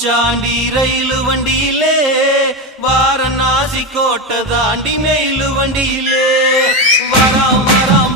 பூச்சாண்டி ரயிலு வண்டியிலே வாரணாசி கோட்டை தாண்டி மெயிலு வண்டியிலே வராம் வராம்